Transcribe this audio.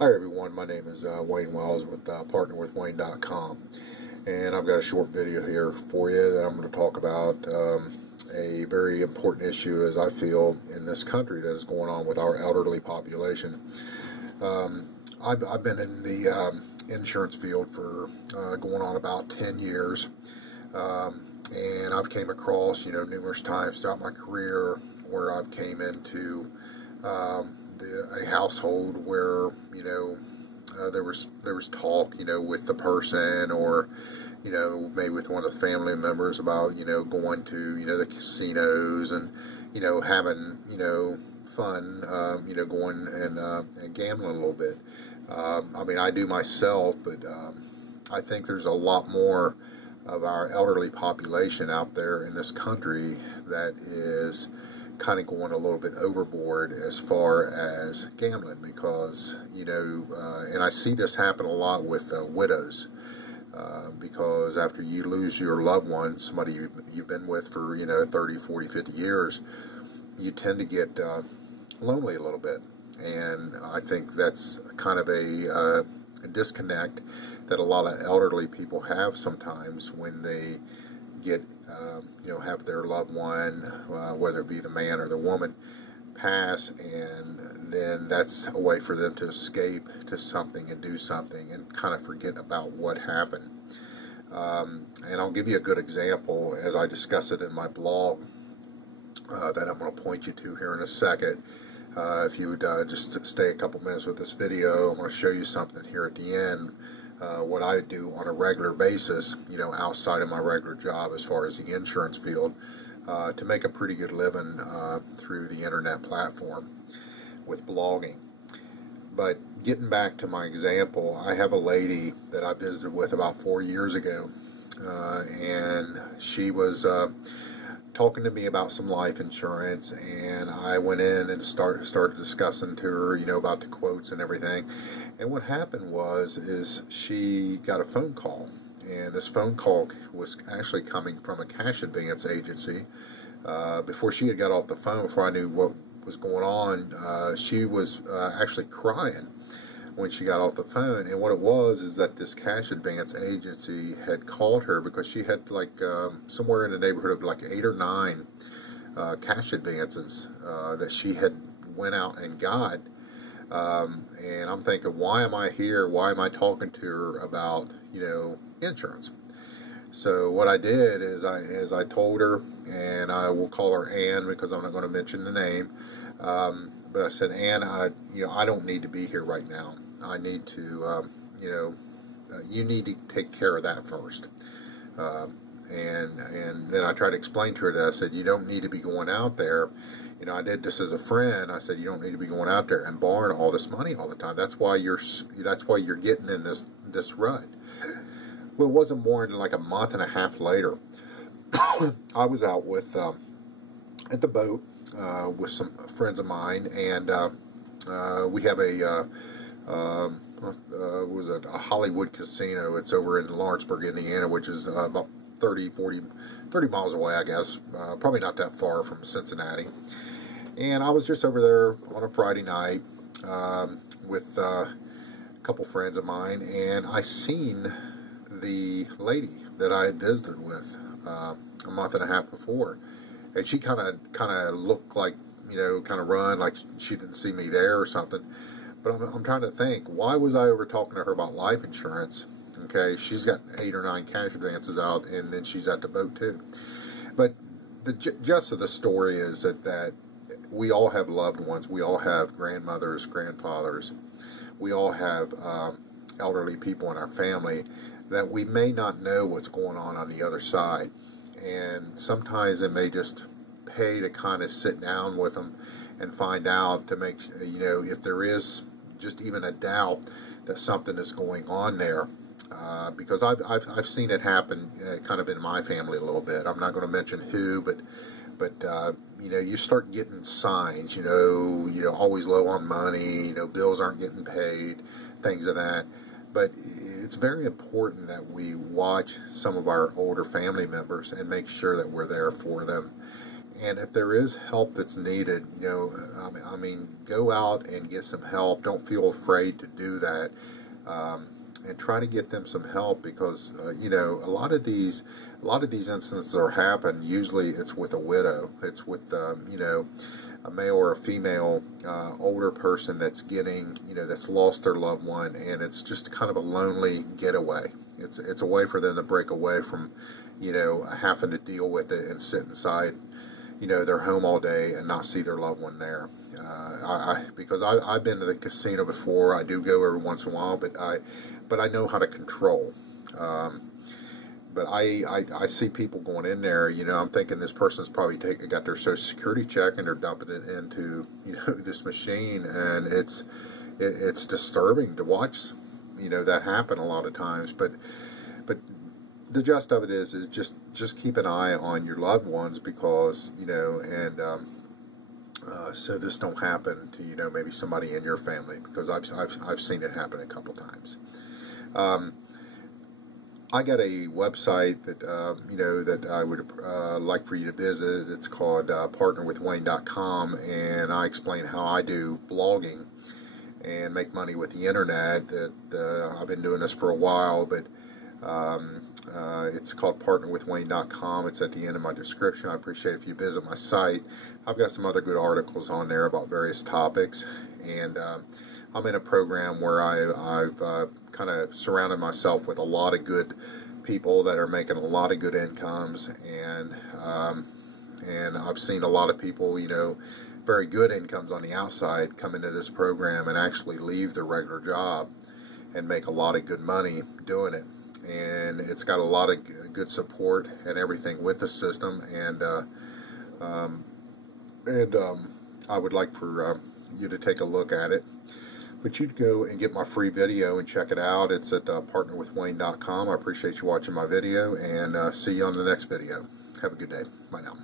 Hi everyone, my name is Wayne Wells with partnerwithwayne.com, and I've got a short video here for you that I'm going to talk about a very important issue, as I feel, in this country that is going on with our elderly population. I've been in the insurance field for going on about 10 years, and I've came across, numerous times throughout my career where I've came into a household where there was talk with the person, or maybe with one of the family members about going to the casinos and having fun, going and gambling a little bit. I mean, I do myself, but I think there's a lot more of our elderly population out there in this country that is kind of going a little bit overboard as far as gambling, because and I see this happen a lot with widows, because after you lose your loved one, somebody you've been with for 30, 40, 50 years, you tend to get lonely a little bit, and I think that's kind of a disconnect that a lot of elderly people have sometimes when they get have their loved one, whether it be the man or the woman, pass, and then that's a way for them to escape to something and do something and kind of forget about what happened. And I'll give you a good example as I discuss it in my blog that I'm going to point you to here in a second. If you would just stay a couple minutes with this video, I'm going to show you something here at the end. What I do on a regular basis, outside of my regular job as far as the insurance field, to make a pretty good living through the internet platform with blogging. But getting back to my example, I have a lady that I visited with about 4 years ago, and she was talking to me about some life insurance, and I went in and started discussing to her, about the quotes and everything. And what happened is she got a phone call, and this phone call was actually coming from a cash advance agency. Before she had got off the phone, before I knew what was going on, she was actually crying when she got off the phone. And what it was is that this cash advance agency had called her because she had somewhere in the neighborhood of 8 or 9 cash advances that she had went out and got. And I'm thinking, why am I here? Why am I talking to her about insurance? So what I did is I told her, and I will call her Ann because I'm not going to mention the name. But I said, Ann, I don't need to be here right now. I need to, you need to take care of that first. And then I tried to explain to her that I said, you don't need to be going out there. I did this as a friend. I said, you don't need to be going out there and borrowing all this money all the time. That's why you're getting in this rut. Well, it wasn't more than a month and a half later. I was out with at the boat with some friends of mine, and we have a Hollywood casino. It's over in Lawrenceburg, Indiana, which is about 30 miles away, I guess. Probably not that far from Cincinnati. And I was just over there on a Friday night with a couple friends of mine, and I seen the lady that I had visited with a month and a half before, and she kind of looked like, kind of run, like she didn't see me there or something. But I'm trying to think, why was I over talking to her about life insurance? Okay, she's got 8 or 9 cash advances out, and then she's at the boat too. But the gist of the story is that we all have loved ones. We all have grandmothers, grandfathers. We all have elderly people in our family that we may not know what's going on the other side. And sometimes it may just pay to kind of sit down with them and find out, to make, if there is just even a doubt that something is going on there. Because I've seen it happen kind of in my family a little bit. I'm not going to mention who, but you start getting signs, always low on money, bills aren't getting paid, things of that. But it's very important that we watch some of our older family members and make sure that we're there for them. And if there is help that's needed, I mean, go out and get some help. Don't feel afraid to do that. And try to get them some help, because a lot of these instances that happen, usually it's with a widow. It's with a male or a female older person that's getting that's lost their loved one, and it's just kind of a lonely getaway. It's a way for them to break away from having to deal with it and sit inside their home all day and not see their loved one there. Because I've been to the casino before. I do go every once in a while, but I know how to control. But I see people going in there. I'm thinking this person's probably got their Social Security check and they're dumping it into this machine, and it's disturbing to watch that happen a lot of times. But the gist of it is just keep an eye on your loved ones, because so this don't happen to maybe somebody in your family, because I've seen it happen a couple times. I got a website that that I would like for you to visit. It's called partnerwithwayne.com, and I explain how I do blogging and make money with the internet. That I've been doing this for a while, but it's called partnerwithwayne.com. It's at the end of my description. I appreciate if you visit my site. I've got some other good articles on there about various topics, and I'm in a program where I've kind of surrounded myself with a lot of good people that are making a lot of good incomes, and I've seen a lot of people, very good incomes on the outside come into this program and actually leave their regular job and make a lot of good money doing it. And it's got a lot of good support and everything with the system, and I would like for you to take a look at it. But you'd go and get my free video and check it out. It's at partnerwithwayne.com. I appreciate you watching my video, and see you on the next video. Have a good day. Bye now.